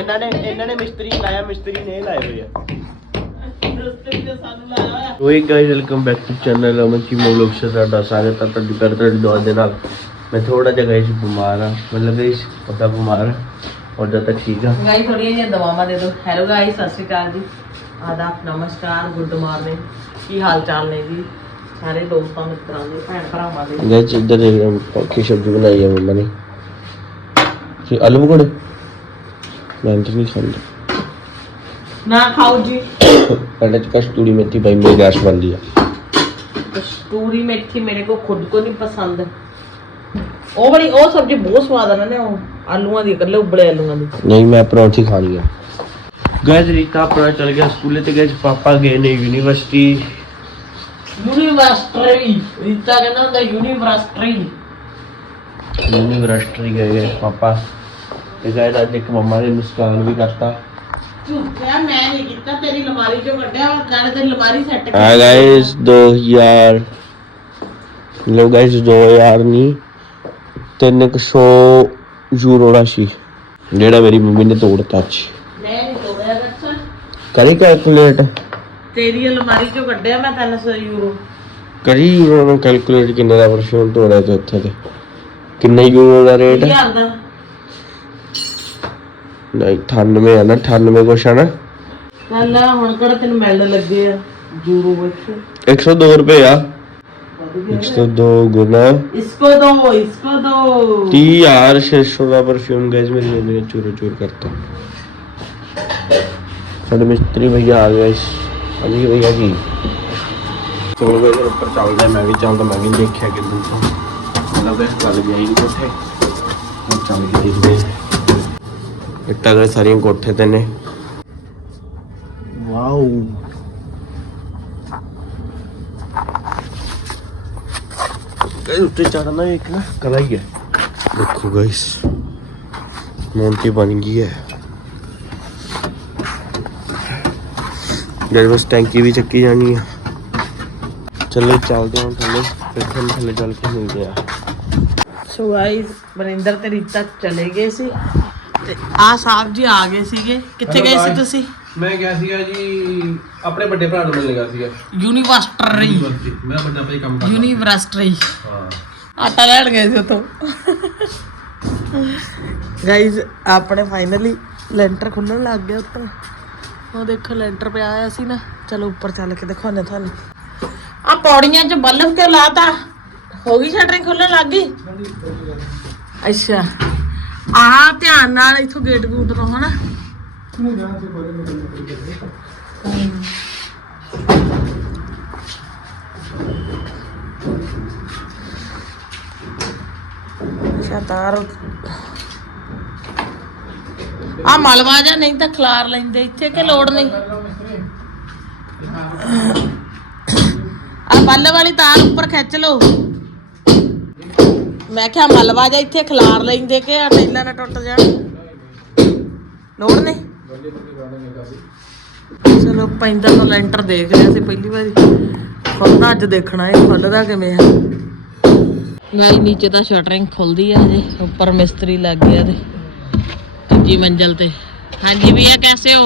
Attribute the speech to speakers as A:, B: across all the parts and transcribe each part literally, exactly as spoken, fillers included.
A: ਇਹਨਾਂ ਨੇ ਇਹਨਾਂ ਨੇ ਮਿਸਤਰੀ ਲਾਇਆ ਮਿਸਤਰੀ ਨੇ ਲਾਏ ਹੋਏ ਆ ओए guys welcome back to channel Aman ji मोलोग से साडा स्वागत है ਤੁਹਾਡੀ ਕਰ ਤੁਹਾਡੀ ਦੁਆ ਦੇ ਨਾਲ मैं थोड़ा ਜਿਹਾ गाइस बीमार हां मतलब गाइस पता बीमार है और जब तक ठीक है
B: गाइस थोड़ी ये दवावां दे दो हेलो गाइस सत श्री अकाल जी आदाब नमस्कार गुड मॉर्निंग की हाल चाल ने जी सारे दोस्तों मित्रों दे भैन भरावां दे
A: गाइस इधर की सब्जी बनाई है मम्मा ने कि आलू पकौड़े मैं तो नहीं खाऊंगा
B: ना खाओ जी
A: पहले कस्तूरी मेथी भाई मेरी गैस बन लिया
B: कस्तूरी मेथी मेरे को खुद को नहीं पसंद ओ बड़ी ओ सब्जी बहुत स्वाद है ना आलूआं दी कल्ले उबले आलूआं दी
A: नहीं मैं परांठी खानी है गाइस रीता अपना चल गया स्कूल ते गाइस पापा गए ने यूनिवर्सिटी
B: यूनिवर्सिटी रीता कहना ਹੁੰਦਾ यूनिवर्सिटी
A: यूनिवर्सिटी गए गए पापा ते गाइस आज एक मम्मा ने मुस्कान भी करता
B: झूठा मैं नहीं किया तेरी अलमारी चों कड्ढिया और कहने तेरी अलमारी सेट कर
A: हां गाइस दो हज़ार लो गाइस दो हज़ार नहीं तीन सौ यूरो दा सी जेड़ा मेरी मम्मी ने तोड़ता छी
B: मैं नहीं तोड़या बच्चा
A: करी कैलकुलेट
B: तेरी अलमारी चों कड्ढिया मैं तीन सौ यूरो
A: करी यूरो ਨੂੰ ਕੈਲਕੂਲੇਟ ਕਿੰਨੇ ਦਾ ਪਰਸੈਂਟ ਤੋੜਿਆ ਤੇ ਉੱਥੇ ਤੇ ਕਿੰਨੇ ਯੂਰੋ ਦਾ ਰੇਟ
B: ਹਜ਼ਾਰ ਦਾ
A: ਨਹੀਂ ਅਠਾਨਵੇਂ ਆ ਨਾ ਅਠਾਨਵੇਂ ਕੁਛ ਆ ਨਾ
B: ਚੱਲ ਹੁਣ ਕਿਹੜਾ ਤੈਨੂੰ ਮਿਲਣ ਲੱਗੇ ਆ ਯੂਰੋ ਵਿੱਚ
A: एक सौ दो रुपए आ एक सौ दो गुना
B: इसको दो इसको दो
A: तीस हजार छह सौ का परफ्यूम गैस मेरी मम्मी ने चूर चूर करता साढ़े मिस्त्री भैया आ गए अभी भैया की चलो भाई ऊपर चलते मैं भी चलता मैं भी देखा कि मतलब गल गई कोठे चल के देखते इट्टा गए सारियां कोठे ते ने वाओ गाइस उत्ते चढ़ना एक ना कला ही है देखो गाइस मोंटी बन गई है गाइस बस टैंकी भी चक्की जानी है चलो चलते हैं थले फिर हम थले चल के मिलते हैं
B: सो गाइस बरिंदर ते रीता चले गए सी ਤੇ ਆ ਸਾਹਿਬ ਜੀ ਆ ਗਏ ਸੀਗੇ ਕਿੱਥੇ ਗਏ ਸੀ ਤੁਸੀਂ
C: ਮੈਂ ਗਿਆ ਸੀਗਾ ਜੀ ਆਪਣੇ ਵੱਡੇ ਭਰਾ ਨੂੰ ਮਿਲਣ ਗਿਆ ਸੀਗਾ
B: ਯੂਨੀਵਰਸਿਟੀ
C: ਮੈਂ ਵੱਡਾ ਭਾਈ ਕੰਮ ਕਰਦਾ
B: ਯੂਨੀਵਰਸਿਟੀ
C: ਹਾਂ
B: ਆਟਾ ਲੈਣ ਗਏ ਸੀ ਉਤੋਂ ਗਾਇਜ਼ ਆਪਣੇ ਫਾਈਨਲੀ ਲੈਂਟਰ ਖੁੱਲਣ ਲੱਗ ਗਿਆ ਉੱਪਰ ਉਹ ਦੇਖੋ ਲੈਂਟਰ ਪਿਆ ਆਇਆ ਸੀ ਨਾ ਚਲੋ ਉੱਪਰ ਚੱਲ ਕੇ ਦਿਖਾਉਂਦੇ ਤੁਹਾਨੂੰ ਆ ਪੌੜੀਆਂ 'ਚ ਬੱਲਬ ਕਿਉਂ ਲਾਤਾ ਹੋ ਗਈ ਸ਼ਟਰਿੰਗ ਖੁੱਲਣ ਲੱਗ ਗਈ ਅੱਛਾ ਆਹ ਧਿਆਨ ਨਾਲ ਇਥੋਂ ਗੇਟ ਗੂਟ ਤੋਂ ਹਨਾ ਸ਼ਤਾਰ ਆ ਮਲਵਾ ਜਾ ਨਹੀਂ ਤਾਂ ਖਲਾਰ ਲੈਂਦੇ ਇੱਥੇ ਕਿ ਲੋੜ ਨਹੀਂ ਆ ਬੱਲ ਵਾਲੀ ਤਾਰ ਉੱਪਰ ਖਿੱਚ ਲਓ ਮੈਂ ਕਿਹਾ ਮਲਵਾ ਜਾ ਇੱਥੇ ਖਲਾਰ ਲੈਂਦੇ ਕਿ ਆ ਟੈਲਾਂ ਨਾ ਟੁੱਟ ਜਾਣ ਲੋੜ ਨਹੀਂ ਚਲੋ ਪੈਂਦਾ ਤਾਂ ਲੈਂਟਰ ਦੇਖ ਲਿਆ ਸੀ ਪਹਿਲੀ ਵਾਰੀ ਖੁੱਲਦਾ ਅੱਜ ਦੇਖਣਾ ਇਹ ਖੁੱਲਦਾ ਕਿਵੇਂ ਆ ਗਾਈ ਨੀਚੇ ਤਾਂ ਸ਼ਟਰਿੰਗ ਖੁੱਲਦੀ ਆ ਹਜੇ ਉੱਪਰ ਮਿਸਤਰੀ ਲੱਗ ਗਿਆ ਤੇ ਤੀਜੀ ਮੰਜ਼ਲ ਤੇ ਹਾਂਜੀ ਭਈਆ ਕੈਸੇ ਹੋ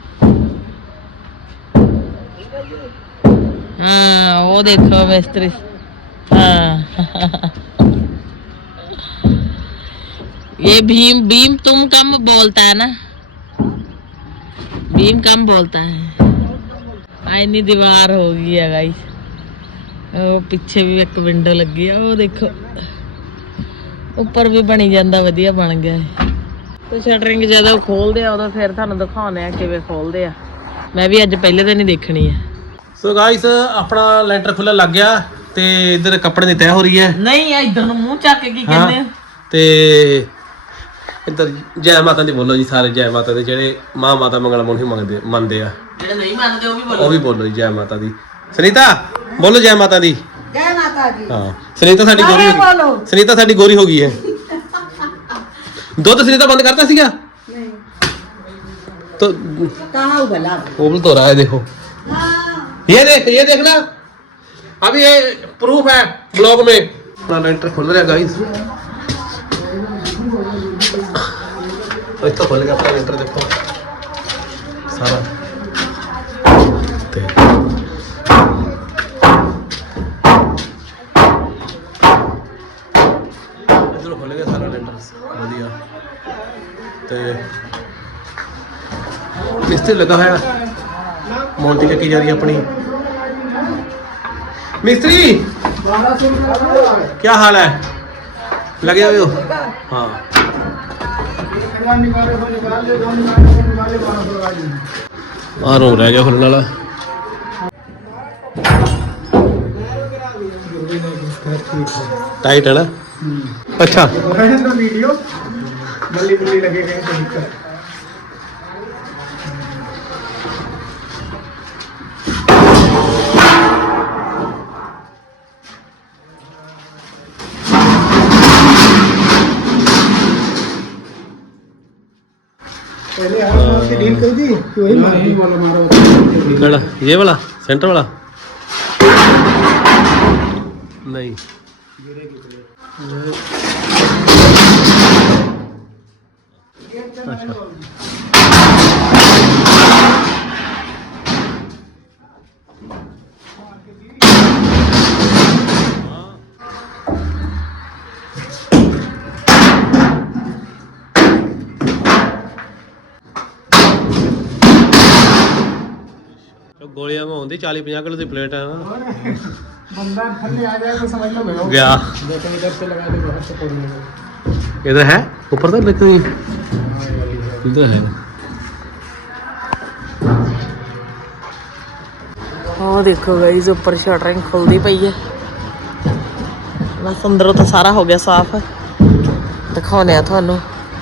B: हाँ वो देखो मिस्त्री हाँ ये भीम भीम तुम कम बोलता है ना भीम कम बोलता है आईनी दीवार हो गई है गाइस वो पीछे भी एक विंडो लगी है वो देखो ऊपर भी बनी जाता वधिया बन गया है तो शटरिंग जदों खोलते उदों फिर तुहानूं दिखाउने आ किवें खोलते आ मैं भी अज पहले दिन ही देखनी है
C: ਸੋ ਗਾਇਸ ਆਪਣਾ ਲੈਂਟਰ ਖੁੱਲਣ ਲੱਗ ਗਿਆ ਤੇ ਇਧਰ ਕੱਪੜੇ ਦੀ ਤੈਅ ਹੋ ਰਹੀ ਹੈ
B: ਨਹੀਂ ਇਧਰ ਨੂੰ ਮੂੰਹ ਚੱਕ ਕੇ ਕੀ ਕਹਿੰਦੇ ਆ
C: ਤੇ ਇਧਰ ਜੈ ਮਾਤਾ ਦੀ ਬੋਲੋ ਜੀ ਸਾਰੇ ਜੈ ਮਾਤਾ ਦੇ ਜਿਹੜੇ ਮਾਂ ਮਾਤਾ ਮੰਗਲ ਮੋਹੀ ਮੰਗਦੇ ਮੰਨਦੇ ਆ
B: ਜਿਹੜੇ ਨਹੀਂ ਮੰਨਦੇ ਉਹ ਵੀ ਬੋਲੋ
C: ਉਹ ਵੀ ਬੋਲੋ ਜੀ ਜੈ ਮਾਤਾ ਦੀ ਸੁਨੀਤਾ ਬੋਲੋ ਜੈ ਮਾਤਾ ਦੀ
B: ਜੈ ਮਾਤਾ ਦੀ
C: ਹਾਂ ਸੁਨੀਤਾ ਸਾਡੀ ਗੋਰੀ ਹੋ ਗਈ ਸੁਨੀਤਾ ਸਾਡੀ ਗੋਰੀ ਹੋ ਗਈ ਹੈ ਦੁੱਧ ਸੁਨੀਤਾ ਬੰਦ ਕਰਤਾ ਸੀਗਾ ਨਹੀਂ तो कहाँ उबला उबल तो रहा है देखो ये देख ये देखना अभी ये प्रूफ है ब्लॉग में अपना लेंटर खुल रहा है गाइस ਇੱਥੋਂ ਖੁੱਲ ਗਿਆ ਆਪਣਾ ਲੈਂਟਰ ਦੇਖੋ ਸਾਰਾ ਤੇ ਇੱਧਰੋਂ ਖੁੱਲ ਗਿਆ ਸਾਰਾ ਲੈਂਟਰ ਵਧੀਆ ਤੇ ਮਿਸਤਰੀ ਲੱਗਾ ਹੋਇਆ ਮੋਂਟੀ ਚੱਕੀ ਜਾ ਰਹੀ ਹੈ अपनी मिस्त्री क्या हाल है लगे हुए हो हाँ आ रो रह गया खुलने वाला टाइट है ना अच्छा
A: वीडियो मल्ली मुल्ली लगे गए डील कर दी वही मारी वाला मारा
C: ये वाला सेंटर वाला नहीं अच्छा गोलियां में होती चालीस पचास किलो की प्लेट है ना
A: बंदा थल्ले आ जाए तो समझ लो मैं
C: गया
A: देखो इधर से लगा दे बाहर से पड़ने लगा
C: इधर है ऊपर तक लेकिन इधर है
B: ਉਹ ਦੇਖੋ ਗਾਈਜ਼ ਉੱਪਰ ਸ਼ਟਰਿੰਗ ਖੁੱਲਦੀ ਪਈ ਹੈ ਬਸ ਅੰਦਰੋਂ ਤਾਂ ਸਾਰਾ ਹੋ ਗਿਆ ਸਾਫ਼ ਦਿਖਾਉਂਦੇ ਆ ਤੁਹਾਨੂੰ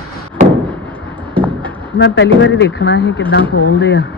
B: ਮੈਂ ਪਹਿਲੀ ਵਾਰੀ ਦੇਖਣਾ ਇਹ ਕਿੱਦਾਂ ਖੋਲਦੇ ਆ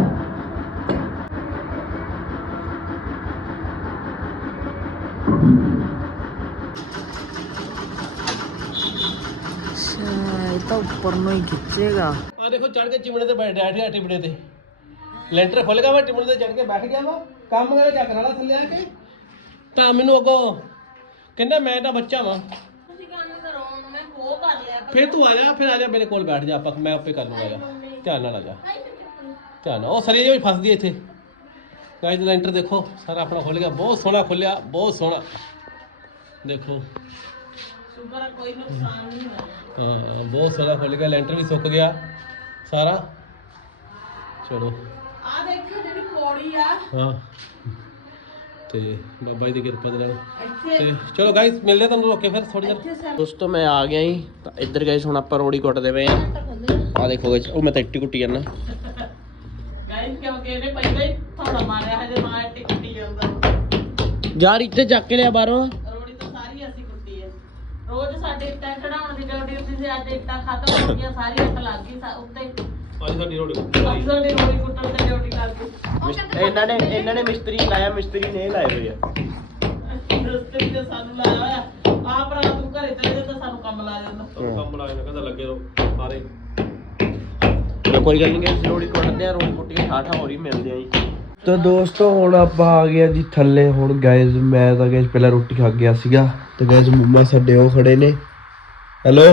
B: ਤਾਂ ਉੱਪਰ ਨੂੰ ਹੀ ਖਿੱਚੇਗਾ
C: ਆ ਦੇਖੋ ਚੜ ਕੇ ਚਿਮੜੇ ਤੇ ਬੈਠ ਗਿਆ ਟਿਮੜੇ ਤੇ ਲੈਂਟਰ ਖੁੱਲ ਗਿਆ ਵਾ ਚਿਮੜੇ ਤੇ ਚੜ ਕੇ ਬੈਠ ਗਿਆ ਵਾ ਕੰਮ ਕਰੇ ਚੱਕ ਵਾਲਾ ਥੱਲੇ ਆ ਕੇ ਤਾਂ ਮੈਨੂੰ ਅੱਗੋਂ ਕਹਿੰਦਾ ਮੈਂ ਤਾਂ ਬੱਚਾ ਵਾਂ
B: ਤੁਸੀਂ ਕੰਮ ਕਰੋ ਮੈਂ ਉਹ ਕਰ ਲਿਆ
C: ਫਿਰ ਤੂੰ ਆ ਜਾ ਫਿਰ ਆ ਜਾ ਮੇਰੇ ਕੋਲ ਬੈਠ ਜਾ ਆਪਾਂ ਮੈਂ ਆਪੇ ਕਰ ਲੂੰਗਾ ਜਾ ਧਿਆਨ ਨਾਲ ਆ ਜਾ ਧਿਆਨ ਨਾਲ ਉਹ ਸਰੀਏ ਵੀ ਫਸਦੀ ਇੱਥੇ ਗਾਇਜ਼ ਲੈਂਟਰ ਦੇਖੋ ਸਾਰਾ ਆਪਣਾ ਖੁੱਲ ਗਿਆ ਬਹੁਤ ਸੋਹਣਾ ਖੁੱਲਿਆ ਬਹੁਤ ਸੋਹਣਾ ਦੇਖੋ
B: ਸ਼ੁਕਰ ਕੋਈ ਨੁਕਸਾਨ ਨਹੀਂ ਹੋਇਆ
C: ਹਾਂ ਬਹੁਤ ਸਾਰਾ ਖੁੱਲ ਗਿਆ ਲੈਂਟਰ ਵੀ ਸੁੱਕ ਗਿਆ ਸਾਰਾ ਚਲੋ
B: ਆ ਦੇਖੋ ਜਿਹੜੀ ਪੌੜੀ ਆ
C: ਹਾਂ ਤੇ ਬਾਬਾ ਜੀ ਦੀ ਕਿਰਪਾ ਦੇ ਨਾਲ
B: ਇੱਥੇ
C: ਤੇ ਚਲੋ ਗਾਇਸ ਮਿਲਦੇ ਤੁਹਾਨੂੰ ਰੋਕੇ ਫਿਰ ਥੋੜੀ ਦੇਰ ਦੋਸਤੋ ਮੈਂ ਆ ਗਿਆ ਜੀ ਤਾਂ ਇੱਧਰ ਗਾਇਸ ਹੁਣ ਆਪਾਂ ਰੋੜੀ ਕੁੱਟਦੇ ਪਏ ਆ ਆ ਦੇਖੋ ਗਾਇਸ ਉਹ ਮੈਂ ਤਾਂ ਇੱਟੀ ਕੁੱਟੀ ਜਾਂਦਾ
B: ਗਾਇਸ ਕਿਉਂਕਿ ਇਹਨੇ ਪਹਿਲਾਂ ਹੀ ਥੋੜਾ ਮਾਰਿਆ ਹਜੇ ਮਾਰ ਟਿਕਟੀ ਜਾਂਦਾ
C: ਯਾਰ ਇੱਥੇ ਚੱਕ ਕੇ ਲਿਆ ਬਾਹਰੋਂ
B: ਰੋੜੀ ਤਾਂ ਸਾਰੀ ਅਸੀਂ ਕੁੱਟੀ ਹੈ ਰੋਜ਼ ਸਾਡੇ ਇੱਟਾਂ ਚੜਾਉਣ ਦੀ ਡਿਊਟੀ ਹੁੰਦੀ ਸੀ ਅੱਜ ਇੱਟਾਂ ਖਤਮ ਹੋ ਗਈਆਂ ਸਾਰੀ ਅੱਖ ਲੱਗ ਗਈ ਸਾ- ਉੱਤੇ
C: ਅੱਜ ਸਾਡੀ ਰੋੜੀ
B: ਅੱਜ ਸਾਡੀ ਰੋੜੀ ਕੁੱਟਣ ਤੇ ਡਿਊਟੀ ਲੱਗ ਗਈ
C: ਇਹਨਾਂ ਨੇ ਇਹਨਾਂ ਨੇ ਮਿਸਤਰੀ ਲਾਇਆ ਮਿਸਤਰੀ ਨੇ ਲਾਏ ਹੋਏ ਆ
B: ਰਸਤੇ ਤੇ ਸਾਨੂੰ ਲਾਇਆ ਹੋਇਆ ਆਹ ਭਰਾ ਤੂੰ ਘਰੇ ਚਲੇ ਜਾ ਤਾਂ ਸਾਨੂੰ ਕੰਮ ਲਾ ਜਾਂਦਾ
C: ਕੰਮ ਲਾਏ ਨੇ ਕਹਿੰਦਾ ਲੱਗੇ ਰਹੋ ਸਾਰੇ ਕੋਈ ਗੱਲ ਨਹੀਂ ਅਸੀਂ ਰੋੜੀ ਕੁੱਟਦੇ ਆ ਰੋੜੀ ਕੁੱਟੀ ਕੇ ਠਾਠਾ ਹੋ ਰਹੀ ਮਿਲਦੇ ਆ ਜੀ ਤਾਂ ਦੋਸਤੋ ਹੁਣ ਆਪਾਂ ਆ ਗਏ ਜੀ ਥੱਲੇ ਹੁਣ ਗਾਇਜ਼ ਮੈਂ ਤਾਂ ਗਾਇਜ਼ ਪਹਿਲਾਂ ਰੋਟੀ ਖਾ ਗਿਆ ਸੀਗਾ ਤੇ ਗਾਇਜ਼ ਮੰਮਾ ਸਾਡੇ ਉਹ ਖੜੇ ਨੇ ਹੈਲੋ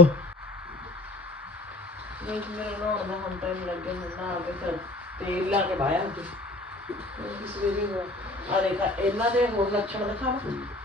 B: ਨਹੀਂ ਮੇਰੇ ਨਹਾਉਣ ਦਾ ਹੁਣ ਟਾਈਮ ਲੱਗੇ ਨਾ ਆ ਕੇ ਫਿਰ ਤੇਲ ਲਾ ਕੇ ਬਾਇਆ ਅੱਜ ਸਵੇਰੇ ਆ ਦੇਖਾ ਇਹਨਾਂ ਦੇ ਹੋਰ ਲੱਛਣ ਦਿਖਾਵਾ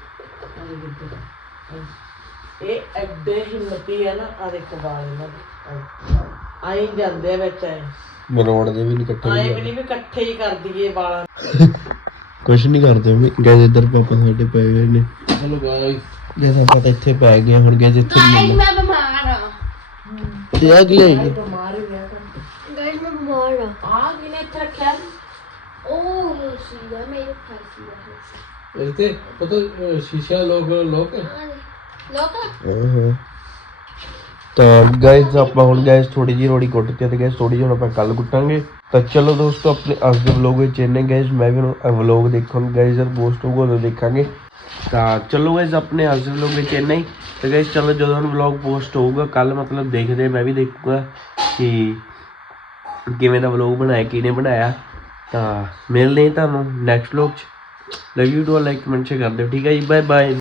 B: ਇਹ ਐਡੇ ਹਿੰਮਤੀ ਹੈ ਨਾ ਆ ਦੇਖੋ ਬਾਲ ਇਹਨਾਂ ਦੇ ਆਈ ਜਾਂਦੇ ਆ ਵਿੱਚ ਆਏ
C: ਮਰੋੜ ਦੇ ਵੀ ਨਹੀਂ ਇਕੱਠੇ
B: ਆਏ ਵੀ ਨਹੀਂ ਵੀ ਇਕੱਠੇ ਹੀ ਕਰ ਦਈਏ ਵਾਲਾਂ
C: ਕੁਛ ਨਹੀਂ ਕਰਦੇ ਗਾਇਜ਼ ਇੱਧਰ ਪਾਪਾ ਸਾਡੇ ਪਏ ਹੋਏ ਨੇ ਚਲੋ ਗਾਇਜ਼ ਗਾਇਜ਼ ਆਪਾਂ ਤਾਂ ਇੱਥੇ ਪੈ ਗਏ ਹੁਣ ਗਾਇਜ਼ ਇੱਥੇ
D: ਮੈਂ ਬਿਮਾਰ ਆ
C: ਤੇ ਆ ਕੀ ਲਈ
B: ਬਿਮਾਰ ਹੀ ਰਿਹਾ
D: ਗਾਇਸ ਮੈਂ ਬਿਮਾਰ ਆ
B: ਆ ਕਿਨੇ ਇੱਥੇ ਰੱਖਿਆ
D: ਉਹ ਸੀਗਾ ਮੇਰੇ ਖਾਸੀ ਆ
C: ਇੱਥੇ ਪਤਾ ਸ਼ੀਸ਼ਾ ਲੋਕ ਲੋਕ
D: ਲੋਕ
C: ਹਾਂ ਤਾਂ ਗਾਇਜ਼ ਆਪਾਂ ਹੁਣ ਗਾਇਜ਼ ਥੋੜੀ ਜੀ ਰੋੜੀ ਕੁੱਟ ਕੇ ਤੇ ਗਾਇਜ਼ ਥੋੜੀ ਜਿਹੀ ਹੁਣ ਆਪਾਂ ਕੱਲ ਕੁੱਟਾਂਗੇ ਤਾਂ ਚਲੋ ਦੋਸਤੋ ਆਪਣੇ ਅੱਜ ਦੇ ਵਲੋਗ ਵਿੱਚ ਇੰਨੇ ਗਾਇਜ਼ ਮੈਂ ਵੀ ਹੁਣ ਵਲੋਗ ਦੇਖਣ ਗਾਇਜ਼ ਜਦ ਪੋਸਟ ਹੋਊਗਾ ਉਦੋਂ ਦੇਖਾਂਗੇ ਤਾਂ ਚਲੋ ਗਾਇਜ਼ ਆਪਣੇ ਅੱਜ ਦੇ ਵਲੋਗ ਵਿੱਚ ਇੰਨਾ ਹੀ ਤੇ ਗਾਇਜ਼ ਚਲੋ ਜਦੋਂ ਹੁਣ ਵਲੋਗ ਪੋਸਟ ਹੋਊਗਾ ਕੱਲ ਮਤਲਬ ਦੇਖਦੇ ਮੈਂ ਵੀ ਦੇਖੂਗਾ ਕਿ ਕਿਵੇਂ ਦਾ ਵਲੋਗ ਬਣਾਇਆ ਕਿਹਨੇ ਬਣਾਇਆ ਤਾਂ ਮਿਲਦੇ ਤੁਹਾਨੂੰ ਨੈਕਸਟ ਵਲੋਗ 'ਚ love you too like comment share ਕਰ ਦਿਓ ਠੀਕ ਹੈ ਜੀ ਬਾਏ ਬਾਏ